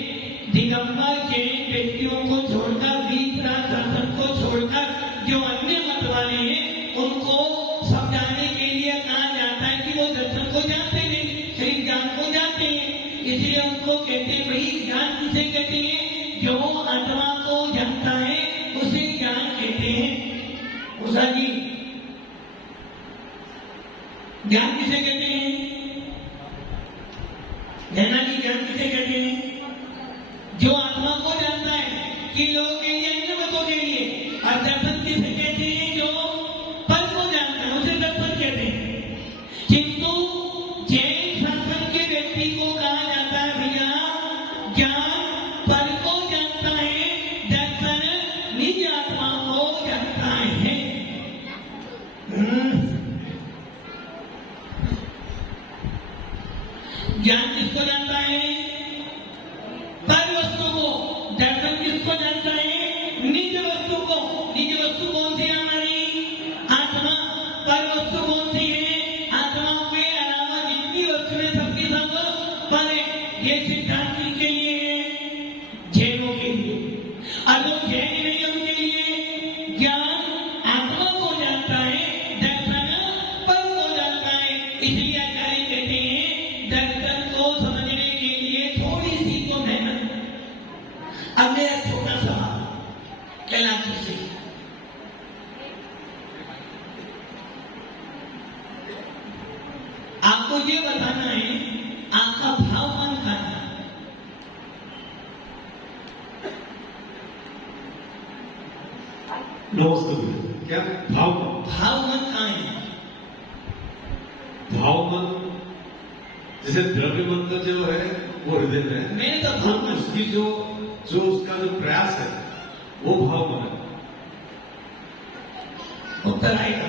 दिगंबर जैन व्यक्तियों को छोड़कर, विपरा शासन को छोड़कर जो अन्य मत वाले हैं उनको समझाने के लिए कहा जाता है कि वो दर्शन को जानते नहीं, सिर्फ ज्ञान को जानते हैं। इसलिए उनको कहते हैं, भाई ज्ञान किसे कहते हैं? जो आत्मा को जानता है उसे ज्ञान कहते हैं। उषा जी, ज्ञान किसे कहते हैं? नैना जी, ज्ञान किसे कहते हैं? जो आत्मा को जानता है, कि लोगों के लिए, अन्य मतों के लिए। और दर्शन किसे कहते हैं? जो पर को जानता है उसे दर्शन कहते हैं। किंतु जैन शासन के व्यक्ति को कहा जाता है, भैया ज्ञान पर को जानता है, दर्शन निज आत्मा को जानता है। ज्ञान किसको जानता है? पर वस्तु को। दर्शन किसको जानता है? निज वस्तु को। निज वस्तु कौन सी है? हमारी आत्मा। पर वस्तु कौन सी है? आत्मा के अलावा जितनी वस्तु है सबकी सब पर है। ये सिद्धांत किसके लिए है? जैनों के लिए। और जो जैन नहीं उनके लिए ज्ञान आत्मा को जानता है, दर्शन पर को जानता है। इसलिए आचार्य कहते हैं दर्शन को समझने के लिए थोड़ी सी तो मेहनत। अब मेरा छोटा सवाल कैलाश से, आपको ये बताना है आपका भाव मन का है। नमस्ते। क्या भाव मन कहाँ है? भाव मन जैसे द्रव्य मन तो जो है वो हृदय में है, मैंने तो भाव मन, उसकी जो उसका जो प्रयास है वो भाव मन है। उत्तर आएगा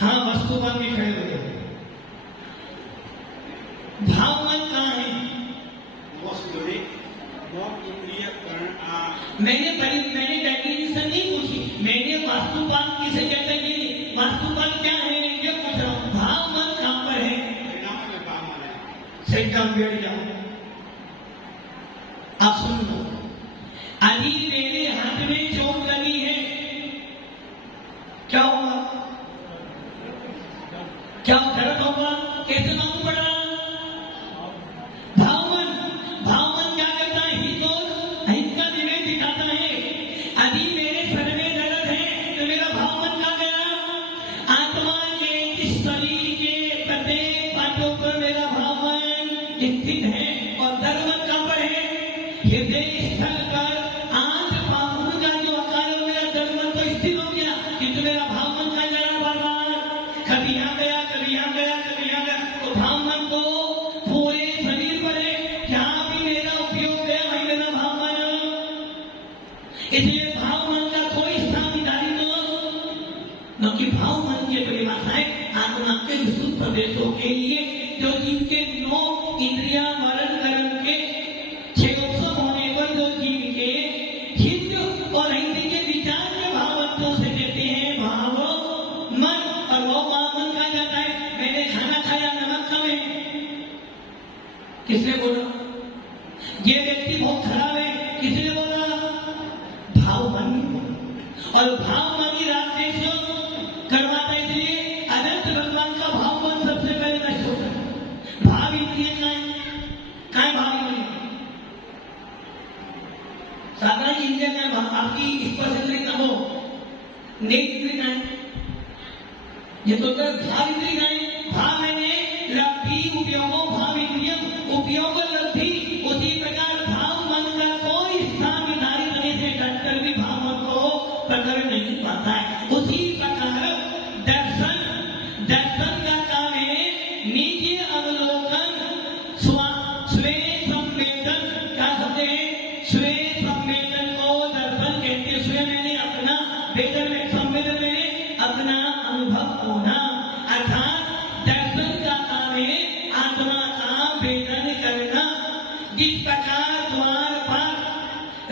हाँ, वस्तुवाद में खड़े हो गए। भाव मन कहाँ है? मैंने डेफिनेशन नहीं पूछी, मैंने वास्तुवाद किसे कहते हैं, वास्तुवाद क्या है ये पूछ रहा हूँ। भाव मन कहाँ पर है? सही काम बैठ जाओ। आप सुन लो, अभी मेरे हाथ में चोट लगी है, क्या होगा? क्या दर्द होगा? कैसे मालूम पड़ा? भाव मन क्या करता है? हित और अहित का विवेक दिखाता है। अभी मेरे सर में दर्द है तो मेरा भाव मन कहाँ गया? आत्मा के इस शरीर के प्रत्येक पार्टों पर मेरा भाव मन स्थित है। और दर्द मन कहाँ पर है? हृदय स्थल पर आंख पाखुर का जो आकार है मेरा दर्द मन तो स्थित हो गया, किंतु मेरा भाव मन कहाँ जा रहा? बार कभी यहाँ गया, कभी यहाँ गया, कभी यहाँ गया। तो भाव मन को पूरे शरीर पर है, जहाँ भी मेरा उपयोग गया इसलिए भाव मन का कोई स्थान निर्धारित न कि भाव मन की परिभाषा है आत्मा के विशुद्ध प्रदेशों के लिए जो जिनके 9 इंद्रिया वर्ण कर्म के क्षेत्रोत्सव होने पर जो जीव के हित और हिंदी के विचार के भावत्व से देते हैं भाव मन, और वो भाव मन कहा जाता है मैंने खाना खाया नमक कम है। किसने बोला? ये व्यक्ति बहुत खराब है, किसने बोला? भाव मन ने बोला। और भाव मन की रात देश करवाता है, इसलिए अनंत भगवान का भाव मन सबसे पहले नष्ट होता है। भाव इंद्रिय का है भाव इंद्रिय साधारण इंद्रिय का भाव आपकी स्पर्श इंद्रिय का हो नेक इंद्रिय का है, ये तो भाव इंद्रिय का है। भाव मैंने लब्धि उपयोगो भाव इंद्रियम उपयोग लब्धि, उसी प्रकार भाव मन का कोई स्थान निर्धारित करने से डॉक्टर भी भाव मन को पकड़ नहीं पाता है। उसी प्रकार दर्शन का काम है निज अवलोकन स्वयं संवेदन। क्या शब्द है? स्वयं संवेदन को दर्शन कहते हैं। स्वयं मैंने अपना, वेदन में संवेदन मैंने अपना अनुभव होना, अर्थात दर्शन का काम है आत्मा का वेदन करना। जिस प्रकार द्वार पर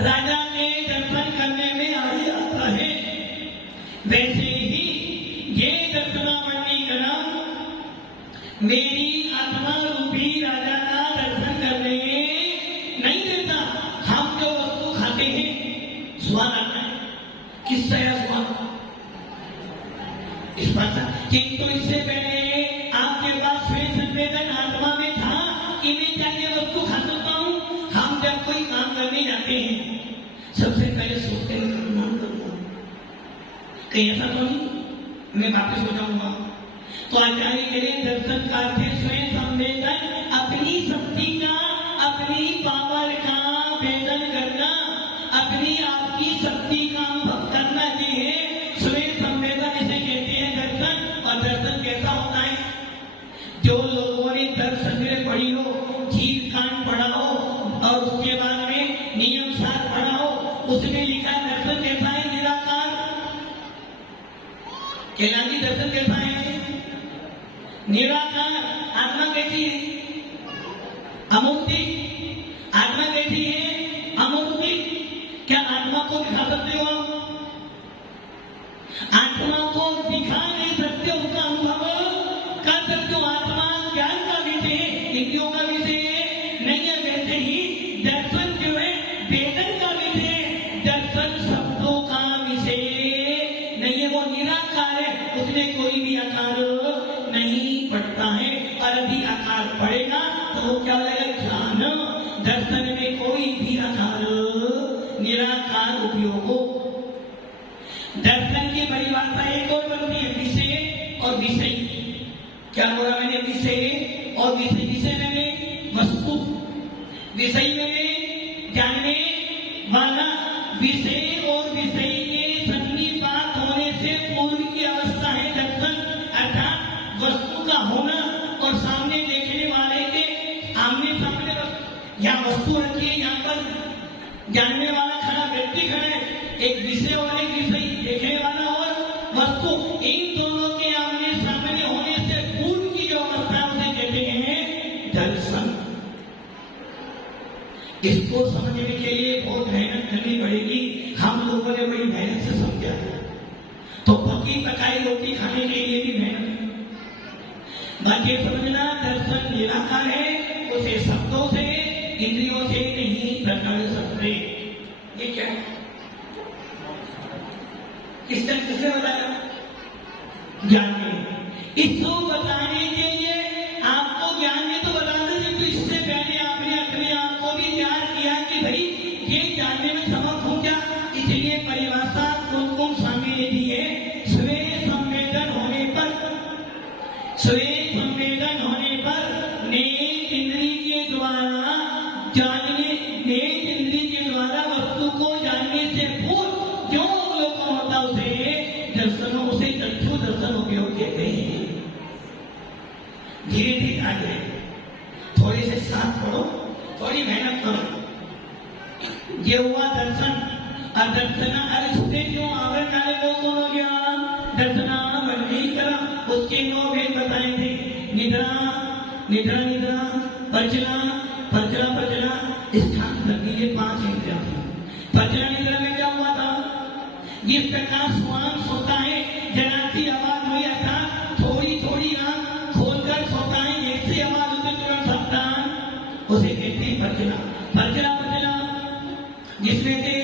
राजा के दर्शन करने में आगे आता है, वैसे ही ये दर्शनावलीकरण मेरी आत्मा रूपी राजा का दर्शन करने नहीं देता। हम जो वस्तु खाते हैं स्वाद आता है, किससे है स्वाद? इस बात किंतु इससे पहले आपके पास स्वयं संवेदन आत्मा में था कि मैं जाके वस्तु खा सकता हूँ। हम जब कोई काम करने जाते हैं सबसे पहले सोचते हैं नाम करूंगा, कहीं ऐसा तो नहीं मैं वापस हो जाऊंगा। तो आचार्य के लिए दर्शन का स्वयं संवेदन अपनी शक्ति का, अपनी पावर का वेदन करना, अपनी आपकी शक्ति का अनुभव करना चाहिए। स्वयं संवेदन इसे कहते हैं दर्शन। और दर्शन कैसा होता है? जो लोगों ने दर्शन में पढ़ी हो, जीव कांड पढ़ा हो और उसके बाद में नियम सार पढ़ा हो, उसमें लिखा दर्शन कैसा है? निराकार। कैलाशी दर्शन कैसा है? निराकार। आत्मा कैसी है? अमूर्ति। आत्मा कैसी है? अमूर्ति। क्या आत्मा को दिखा सकते हो आप? आत्मा को दिखा नहीं सकते, उसका अनुभव कर सकते हो। आत्मा ज्ञान का विषय है, इंद्रियों का विषय नहीं है। वैसे ही दर्शन जो है वेदन का विषय है, दर्शन शब्दों का विषय नहीं है। वो निराकार है, उसमें कोई भी आकार नहीं पड़ता है। और यदि आकार पड़ेगा तो वो क्या लगेगा? ज्ञान। दर्शन में कोई भी आकार निराकार उपयोग हो। दर्शन की परिभाषा एक और बनती है विषय और विषय। क्या बोला मैंने? विषय और विषय। विषय मैंने वस्तु, विषय मैंने जानने वाला। विषय और विषय के सन्निपात होने से पूर्व की अवस्था है दर्शन, अर्थात वस्तु का होना और सामने देखने वाले के आमने सामने। यहाँ वस्तु रखी है, यहाँ पर जानने वाला खड़ा, व्यक्ति खड़ा है, एक विषय और एक विषय, देखने वाला और वस्तु। इन दोनों के आमने सामने होने से पूर्व की जो अवस्था उसे कहते हैं दर्शन। इसको समझने के लिए बहुत मेहनत करनी पड़ेगी। हम लोगों ने बड़ी मेहनत से समझा, तो पकी पकाई रोटी खाने के लिए भी मेहनत। बाकी समझना दर्शन निराकार है, उसे शब्दों से इंद्रियों से नहीं पकड़ सकते। ये क्या है? किसने बताया? ज्ञान में। इसको बताने के लिए आपको ज्ञान में तो बताना चाहिए, तो इससे पहले आपने अपने आप को भी तैयार किया कि भाई ये जानने में समर्थ हूं क्या। इसलिए परिभाषा कौन स्वामी ने दी है? स्वयं संवेदन होने पर, स्वयं संवेदन होने पर नेक इंद्रिय के द्वारा जानने, नेक इंद्रिय के द्वारा वस्तु को जानने से पूर्व जो अवलोकन होता उसे दर्शनों, उसे चक्षु दर्शन उपयोग कहते हैं। धीरे धीरे आगे, थोड़े से साथ पढ़ो, थोड़ी मेहनत करो। ये हुआ दर्शन। और दर्शना अरे छुटे क्यों आवरण काले को कौन हो गया दर्शना वर्णी करा उसके 9 भेद बताए थे निद्रा निद्रा निद्रा प्रचला प्रचला प्रचला स्थान करनी ये 5 इंद्रियां थी प्रचला निद्रा में क्या हुआ था जिस प्रकार श्वान सोता है जरा सी आवाज हुई अर्थात थोड़ी थोड़ी आंख खोलकर सोता है जैसे आवाज होती तुरंत सकता उसे कहते हैं प्रचला प्रचला प्रचला जिसमें से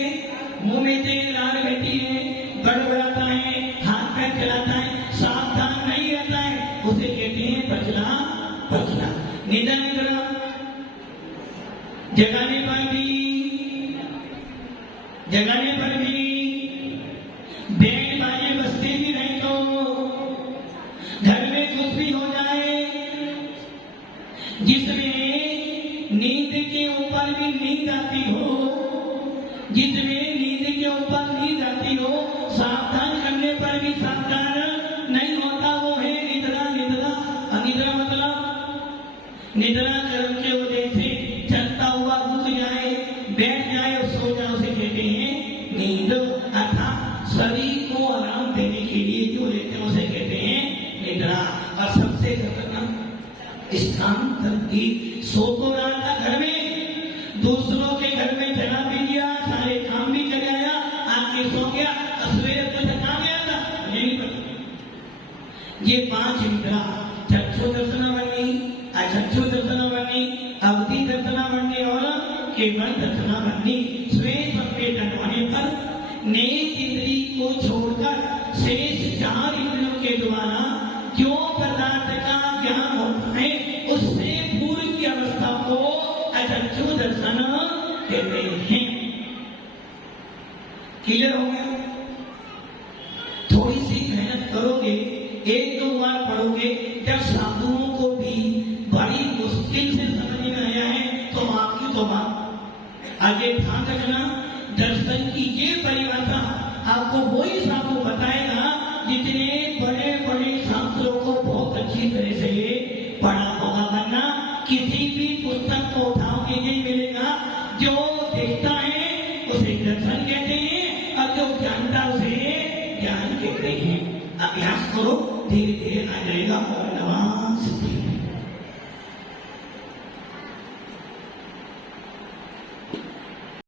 मुंह में से लार बहती है गड़बड़ाता है हाथ पैर चलाता है सावधान नहीं रहता है उसे कहते हैं प्रचला प्रचला निद्रा निद्रा जगाने पर भी बैंड बाजे बजते भी नहीं तो घर में कुछ भी हो जाए जिसमें नींद के ऊपर भी नींद आती हो जिसमें नींद के ऊपर नींद आती हो सावधान करने पर भी सावधान नहीं होता वो है निद्रा निद्रा अनिद्रा मतलब निद्रा कर्म के वजह से चलता हुआ रुक जाए बैठ जाए और सो जाए उसे कहते हैं नींद अर्थात शरीर को आराम देने के लिए जो लेते हैं उसे कहते हैं निद्रा और सबसे खतरनाक स्थान करती सो तो रहा था घर में दूसरों के घर में चला भी गया सारे काम भी कर आया आके सो गया सवेरे तो थका गया था नहीं पता ये 5 निद्रा चक्षु दर्शनावरणी अचक्षु दर्शनावरणी अवधि दर्शनावरणी और केवल दर्शनावरणी श्वेत संकेतन होने पर नेत्र इंद्री को छोड़कर शेष 4 इंद्रियों के द्वारा जो पदार्थ का ज्ञान होता है उससे पूर्व की अवस्था को अचक्षु दर्शन कहते हैं क्लियर हो गया थोड़ी सी मेहनत करोगे 1-2 बार पढ़ोगे जब साधुओं को भी बड़ी मुश्किल से समझ में आया है तो आपकी तो बात आगे ध्यान रखना दर्शन की ये परिभाषा आपको वही साधु बताएगा जितने बड़े बड़े शास्त्रों को बहुत अच्छी तरह से पढ़ा होगा वरना किसी भी पुस्तक को उठाओगे नहीं मिलेगा जो देखता है उसे दर्शन कहते हैं और जो जानता उसे ज्ञान कहते हैं अभ्यास करो धीरे धीरे आ जाएगा और नवाज